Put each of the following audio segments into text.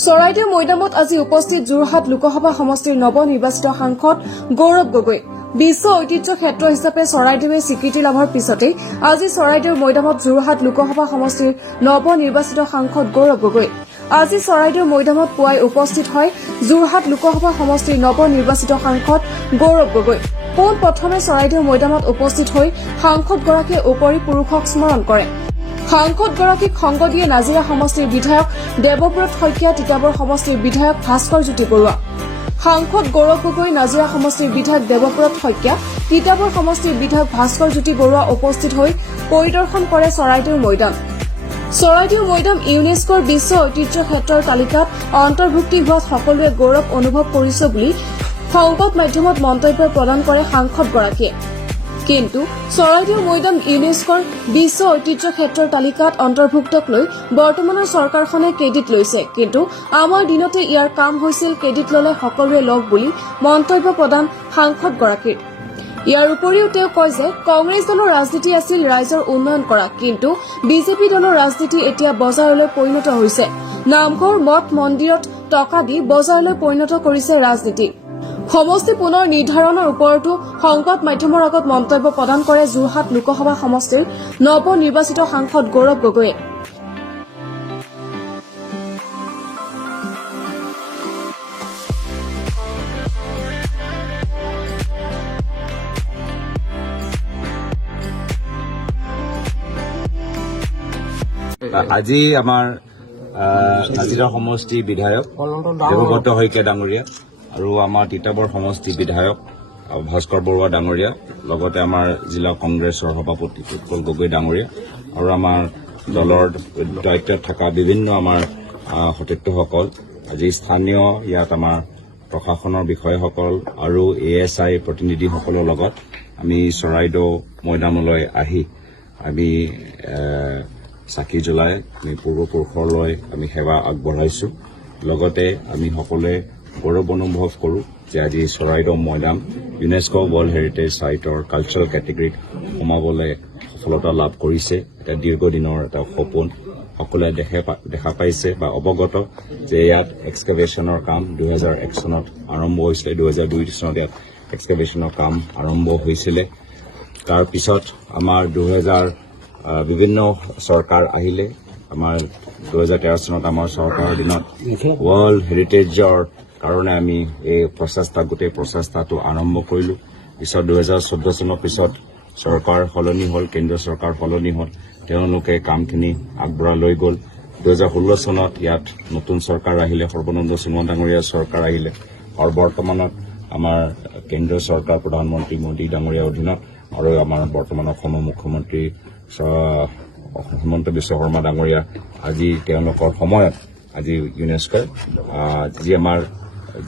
চৰাইদেউ মৈদামত আজি উপস্থিত যোৰহাট লোকসভা সমষ্টিৰ নৱনিৰ্বাচিত সাংসদ গৌৰৱ গগৈ। বিশ্ব ঐতিহ্য ক্ষেত্ৰ হিচাপে চৰাইদেৱে স্বীকৃতি লাভৰ পিছতে আজি চৰাইদেউৰ মৈদামত যোৰহাট লোকসভা সমষ্টিৰ নৱনিৰ্বাচিত সাংসদ গৌৰৱ গগৈ। আজি চৰাইদেউ মৈদামত পুৱাই উপস্থিত হয় যোৰহাট লোকসভা সমষ্টিৰ নৱনিৰ্বাচিত সাংসদ গৌৰৱ গগৈ। পোন প্ৰথমে চৰাইদেউ মৈদামত উপস্থিত হৈ সাংসদগৰাকীয়ে উপৰি পুৰুষক স্মৰণ কৰে। সাংসদগৰাকীক সংগ দিয়ে নাজিৰা সমষ্টিৰ বিধায়ক দেৱব্ৰত শইকীয়া, তিতাবৰ সমষ্টিৰ বিধায়ক ভাস্কৰ জ্যোতি বৰুৱা। সাংসদ গৌৰৱ গগৈ, নাজিৰা সমষ্টিৰ বিধায়ক দেৱব্ৰত শইকীয়া, তিতাবৰ সমষ্টিৰ বিধায়ক ভাস্কৰ জ্যোতি বৰুৱা উপস্থিত হৈ পৰিদৰ্শন কৰে চৰাইদেউৰ মৈদাম। চৰাইদেউ মৈদাম ইউনেস্কোৰ বিশ্ব ঐতিহ্য ক্ষেত্ৰৰ তালিকাত অন্তৰ্ভুক্তি হোৱাত সকলোৱে গৌৰৱ অনুভৱ কৰিছে বুলি সংবাদ মাধ্যমত মন্তব্য প্ৰদান কৰে সাংসদগৰাকীয়ে। কিন্তু চৰাইদেউ মৈদাম ইউনেস্কোৰ বিশ্ব ঐতিহ্য ক্ষেত্ৰৰ তালিকাত অন্তৰ্ভুক্তক লৈ বৰ্তমানৰ চৰকাৰখনে ক্ৰেডিট লৈছে, কিন্তু আমাৰ দিনতে ইয়াৰ কাম হৈছিল, ক্ৰেডিট ললে সকলোৱে লগ বুলি মন্তব্য প্ৰদান সাংসদগৰাকীৰ। ইয়াৰ উপৰিও তেওঁ কয় যে কংগ্ৰেছ দলৰ ৰাজনীতি আছিল ৰাইজৰ উন্নয়ন কৰা, কিন্তু বিজেপি দলৰ ৰাজনীতি এতিয়া বজাৰলৈ পৰিণত হৈছে। নামঘৰ, মঠ মন্দিৰত টকা দি বজাৰলৈ পৰিণত কৰিছে ৰাজনীতি। সমষ্টি পুনৰ নিৰ্ধাৰণৰ ওপৰতো সংবাদ মাধ্যমৰ আগত মন্তব্য প্ৰদান কৰে যোৰহাট লোকসভা সমষ্টিৰ নৱনিৰ্বাচিত সাংসদ গৌৰৱ গগৈয়ে। আজি আমাৰ নাজিৰা সমষ্টি বিধায়ক দেৱব্ৰত শইকীয়া ডাঙৰীয়া আৰু আমাৰ তিতাবৰ সমষ্টি বিধায়ক ভাস্কৰ বৰুৱা ডাঙৰীয়া, লগতে আমাৰ জিলা কংগ্ৰেছৰ সভাপতি উৎপল গগৈ ডাঙৰীয়া আৰু আমাৰ দলৰ দায়িত্বত থকা বিভিন্ন আমাৰ সতীৰ্থসকল, আজি স্থানীয় ইয়াত আমাৰ প্ৰশাসনৰ বিষয়াসকল আৰু ASI প্ৰতিনিধিসকলৰ লগত আমি চৰাইদেউ মৈদামলৈ আহি আমি চাকি জ্বলাই আমি পূৰ্বপুৰুষলৈ আমি সেৱা আগবঢ়াইছো। লগতে আমি সকলোৱে গৌৰৱ অনুভৱ কৰোঁ যে আজি চৰাইদেউ মৈদাম ইউনেস্কো ৱৰ্ল্ড হেৰিটেজ চাইটৰ কালচাৰেল কেটেগৰীত সোমাবলৈ সফলতা লাভ কৰিছে। এটা দীৰ্ঘদিনৰ এটা সপোন সকলোৱে দেখা পাইছে বা অৱগত যে ইয়াত এক্সকাভেশ্যনৰ কাম 2001 চনত আৰম্ভ হৈছিলে। 2002 চনত ইয়াত এক্সকাভেশ্যনৰ কাম আৰম্ভ হৈছিলে। তাৰ পিছত আমাৰ বিভিন্ন চৰকাৰ আহিলে। আমাৰ 2013 চনত আমাৰ চৰকাৰৰ দিনত ৱৰ্ল্ড হেৰিটেজৰ কাৰণে আমি এই গোটেই প্ৰচেষ্টাটো আৰম্ভ কৰিলোঁ। পিছত 2014 চনৰ পিছত চৰকাৰ সলনি হ'ল, কেন্দ্ৰীয় চৰকাৰ সলনি হ'ল, তেওঁলোকে কামখিনি আগবঢ়াই লৈ গ'ল। 2016 চনত ইয়াত নতুন চৰকাৰ আহিলে, সৰ্বানন্দ সোণোৱাল ডাঙৰীয়াৰ চৰকাৰ আহিলে আৰু বৰ্তমানত আমাৰ কেন্দ্ৰীয় চৰকাৰ প্ৰধানমন্ত্ৰী মোদী ডাঙৰীয়াৰ অধীনত আৰু আমাৰ বৰ্তমান অসমৰ মুখ্যমন্ত্ৰী হিমন্ত বিশ্ব শৰ্মা ডাঙৰীয়া আজি তেওঁলোকৰ সময়ত আজি ইউনেস্কোৰ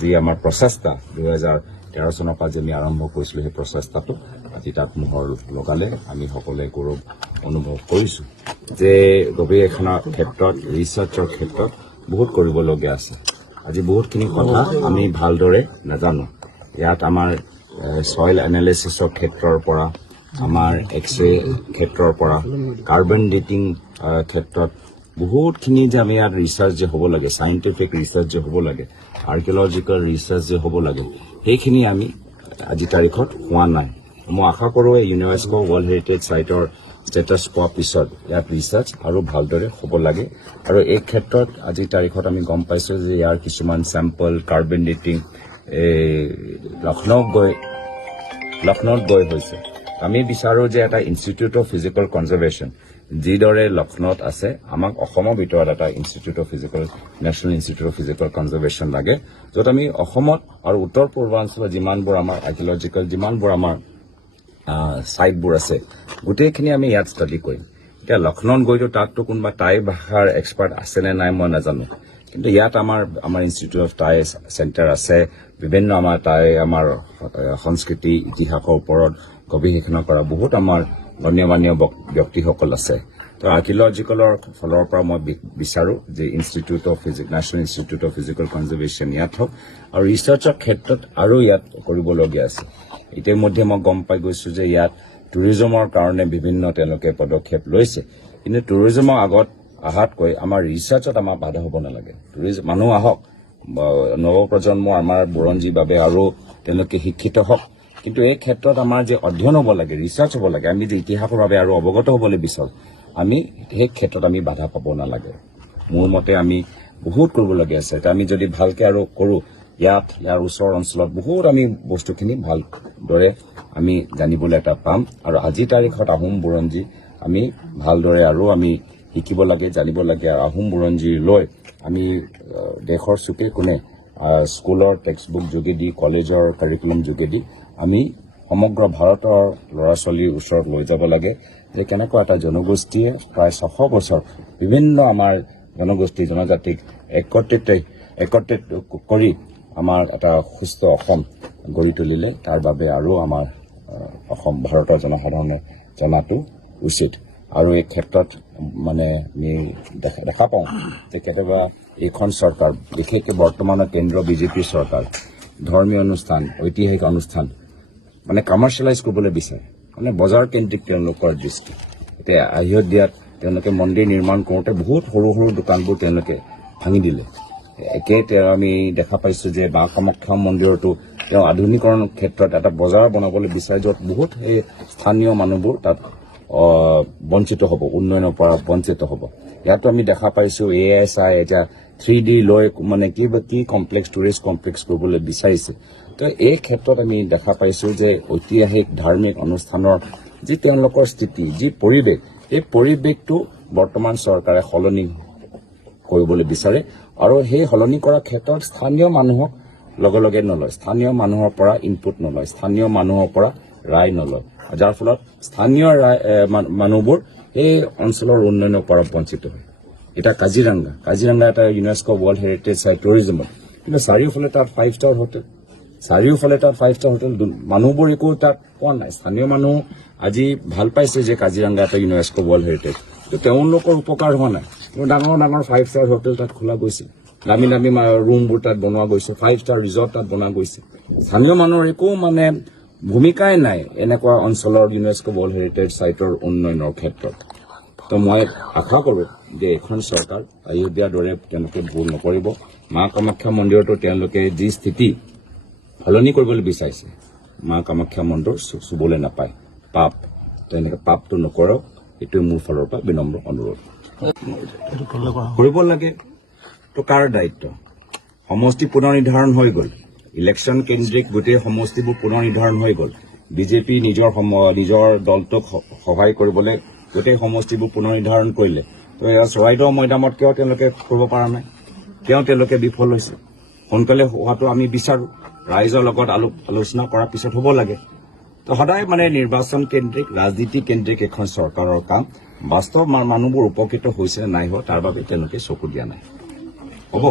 যি আমাৰ প্ৰচেষ্টা 2013 চনৰ পৰা যে আমি আৰম্ভ কৰিছিলোঁ, সেই প্ৰচেষ্টাটো আজি তাত মোহৰ লগালে। আমি সকলোৱে গৌৰৱ অনুভৱ কৰিছোঁ যে গৱেষণাৰ ক্ষেত্ৰত, ৰিচাৰ্চৰ ক্ষেত্ৰত বহুত কৰিবলগীয়া আছে। আজি বহুতখিনি কথা আমি ভালদৰে নাজানো। ইয়াত আমাৰ ছইল এনালিচিছৰ ক্ষেত্ৰৰ পৰা, আমাৰ এক্সৰে ক্ষেত্ৰৰ পৰা, কাৰ্বন ডেটিং ক্ষেত্ৰত বহুতখিনি যে আমি ইয়াত ৰিচাৰ্চ যে হ'ব লাগে, চাইণ্টিফিক ৰিচাৰ্চ যে হ'ব লাগে, আৰ্কিঅলজিকেল ৰিচাৰ্চ যে হ'ব লাগে, সেইখিনি আমি আজি তাৰিখত হোৱা নাই। মই আশা কৰোঁ এই ইউনেস্কো ৱৰ্ল্ড হেৰিটেজ চাইটৰ ষ্টেটাছ পোৱাৰ পিছত ইয়াত ৰিচাৰ্চ আৰু ভালদৰে হ'ব লাগে। আৰু এই ক্ষেত্ৰত আজিৰ তাৰিখত আমি গম পাইছোঁ যে ইয়াৰ কিছুমান চেম্পল কাৰ্বন ডেটিং লক্ষ্ণৌত গৈ হৈছে। আমি বিচাৰোঁ যে এটা ইনষ্টিটিউট অফ ফিজিকেল কনজাৰ্ভেশ্যন যিদৰে লক্ষ্ণৌত আছে, আমাক অসমৰ ভিতৰত এটা national institute of physical conservation লাগে, য'ত আমি অসমত আৰু উত্তৰ পূৰ্বাঞ্চলত যিমানবোৰ আমাৰ আৰ্কিঅলজিকেল যিমানবোৰ আমাৰ ছাইটবোৰ আছে, গোটেইখিনি আমি ইয়াত ষ্টাডি কৰিম। এতিয়া লক্ষ্ণৌত গৈতো তাততো কোনোবা টাই ভাষাৰ এক্সপাৰ্ট আছেনে নাই মই নাজানো, কিন্তু ইয়াত আমাৰ ইনষ্টিটিউট অফ টাই চেণ্টাৰ আছে। বিভিন্ন আমাৰ সংস্কৃতি ইতিহাসৰ ওপৰত গৱেষণা কৰা বহুত আমাৰ গণ্যমান্য ব্যক্তিসকল আছে। তো আৰ্কিঅলজিকেলৰ ফালৰ পৰা মই বিচাৰোঁ যে national institute of physical conservation ইয়াত হওক, আৰু ৰিচাৰ্চৰ ক্ষেত্ৰত আৰু ইয়াত কৰিবলগীয়া আছে। ইতিমধ্যে মই গম পাই গৈছোঁ যে ইয়াত টুৰিজমৰ কাৰণে বিভিন্ন তেওঁলোকে পদক্ষেপ লৈছে, কিন্তু টুৰিজমৰ আগত আহাতকৈ আমাৰ ৰিচাৰ্চত আমাৰ বাধা হ'ব নালাগে মানুহ আহক নৱপ্ৰজন্ম আমাৰ বুৰঞ্জীৰ বাবে আৰু তেওঁলোকে শিক্ষিত হওক কিন্তু এই ক্ষেত্ৰত আমাৰ যে অধ্যয়ন হ'ব লাগে ৰিচাৰ্চ হ'ব লাগে আমি যে ইতিহাসৰ বাবে আৰু অৱগত হ'বলৈ বিচাৰোঁ আমি সেই ক্ষেত্ৰত আমি বাধা পাব নালাগে মোৰ মতে আমি বহুত কৰিবলগীয়া আছে এতিয়া আমি যদি ভালকৈ আৰু কৰোঁ ইয়াৰ ওচৰ অঞ্চলত বহুত আমি বস্তুখিনি ভালদৰে আমি জানিবলৈ এটা পাম আৰু আজিৰ তাৰিখত আহোম বুৰঞ্জী আমি ভালদৰে আৰু আমি শিকিব লাগে জানিব লাগে আৰু আহোম বুৰঞ্জী লৈ আমি দেশৰ চুকে কোণে স্কুলৰ টেক্সটবুক যোগেদি কলেজৰ কাৰিকুলাম যোগেদি আমি সমগ্ৰ ভাৰতৰ ল'ৰা ছোৱালীৰ ওচৰত লৈ যাব লাগে যে কেনেকুৱা এটা জনগোষ্ঠীয়ে প্ৰায় 600 বছৰ বিভিন্ন আমাৰ জনগোষ্ঠী জনজাতিক একত্ৰিত কৰি আমাৰ এটা সুস্থ অসম গঢ়ি তুলিলে তাৰ বাবে আৰু আমাৰ অসম ভাৰতৰ জনসাধাৰণে জনাটো উচিত আৰু এই ক্ষেত্ৰত মানে আমি দেখা পাওঁ যে কেতিয়াবা এইখন চৰকাৰ বিশেষকৈ বৰ্তমানৰ কেন্দ্ৰীয় বিজেপি চৰকাৰ ধৰ্মীয় অনুষ্ঠান ঐতিহাসিক অনুষ্ঠান মানে কমাৰ্চিয়েলাইজ কৰিবলৈ বিচাৰে মানে বজাৰ কেন্দ্ৰিক তেওঁলোকৰ দৃষ্টি এতিয়া অযোধ্যাত তেওঁলোকে মন্দিৰ নিৰ্মাণ কৰোঁতে বহুত সৰু সৰু দোকানবোৰ তেওঁলোকে ভাঙি দিলে একে আমি দেখা পাইছোঁ যে মা কামাখ্যা মন্দিৰতো তেওঁ আধুনিকৰণৰ ক্ষেত্ৰত এটা বজাৰ বনাবলৈ বিচাৰে য'ত বহুত এই স্থানীয় মানুহবোৰ তাত বঞ্চিত হ'ব উন্নয়নৰ পৰা বঞ্চিত হ'ব ইয়াতো আমি দেখা পাইছোঁ ASI এতিয়া 3D লৈ মানে কি কমপ্লেক্স টুৰিষ্ট কমপ্লেক্স কৰিবলৈ বিচাৰিছে তো এই ক্ষেত্ৰত আমি দেখা পাইছোঁ যে ঐতিহাসিক ধাৰ্মিক অনুষ্ঠানৰ যি তেওঁলোকৰ স্থিতি যি পৰিৱেশ এই পৰিৱেশটো বৰ্তমান চৰকাৰে সলনি কৰিবলৈ বিচাৰে আৰু সেই সলনি কৰাৰ ক্ষেত্ৰত স্থানীয় মানুহক লগে নলয় স্থানীয় মানুহৰ পৰা ইনপুট নলয় স্থানীয় মানুহৰ পৰা ৰায় নলয় যাৰ ফলত স্থানীয় মানুহবোৰ এই অঞ্চলৰ উন্নয়নৰ পৰা বঞ্চিত হয় এতিয়া কাজিৰঙা এটা ইউনেস্কো ৱৰ্ল্ড হেৰিটেজ চাইট টুৰিজমত কিন্তু চাৰিওফালে তাত 5-star হোটেল মানুহবোৰ একো তাত পোৱা নাই স্থানীয় মানুহ আজি ভাল পাইছে যে কাজিৰঙা এটা ইউনেস্কো ৱৰ্ল্ড হেৰিটেজ কিন্তু তেওঁলোকৰ উপকাৰ হোৱা নাই ডাঙৰ 5-star হোটেল তাত খোলা গৈছে দামী ৰুমবোৰ তাত বনোৱা গৈছে 5-star ৰিজৰ্ট তাত বনোৱা গৈছে স্থানীয় মানুহৰ একো মানে ভূমিকাই নাই এনেকুৱা অঞ্চলৰ ইউনেস্কো ৱৰ্ল্ড হেৰিটেজ চাইটৰ উন্নয়নৰ ক্ষেত্ৰত তো মই আশা কৰোঁ যে এখন চৰকাৰ অযোধ্যাৰ দৰে তেওঁলোকে ভুল নকৰিব মা কামাখ্যা মন্দিৰতো তেওঁলোকে যি স্থিতি সলনি কৰিবলৈ বিচাৰিছে মা কামাখ্যা মন্দিৰ চুবলৈ নাপায় পাপ তেওঁলোকে পাপটো নকৰক এইটোৱে মোৰ ফালৰ পৰা বিনম্ৰ অনুৰোধ কৰিব লাগে তো কাৰ দায়িত্ব সমষ্টি পুনৰ নিৰ্ধাৰণ হৈ গ'ল ইলেকশ্যন কেন্দ্ৰিক গোটেই সমষ্টিবোৰ পুনৰ নিৰ্ধাৰণ হৈ গ'ল বিজেপি নিজৰ দলটোক সহায় কৰিবলৈ গোটেই সমষ্টিবোৰ পুনৰ নিৰ্ধাৰণ কৰিলে তো চৰাইদেউ মৈদামত কিয় তেওঁলোকে কৰিব পৰা নাই কিয় তেওঁলোকে বিফল হৈছে সোনকালে হোৱাটো আমি বিচাৰোঁ ৰাইজৰ লগত আলোচনা কৰাৰ পিছত হ'ব লাগে তো সদায় মানে নিৰ্বাচন কেন্দ্ৰিক ৰাজনীতি কেন্দ্ৰিক এখন চৰকাৰৰ কাম বাস্তৱ মানুহবোৰ উপকৃত হৈছে নাই হোৱা তাৰ বাবে তেওঁলোকে চকু দিয়া নাই হ'ব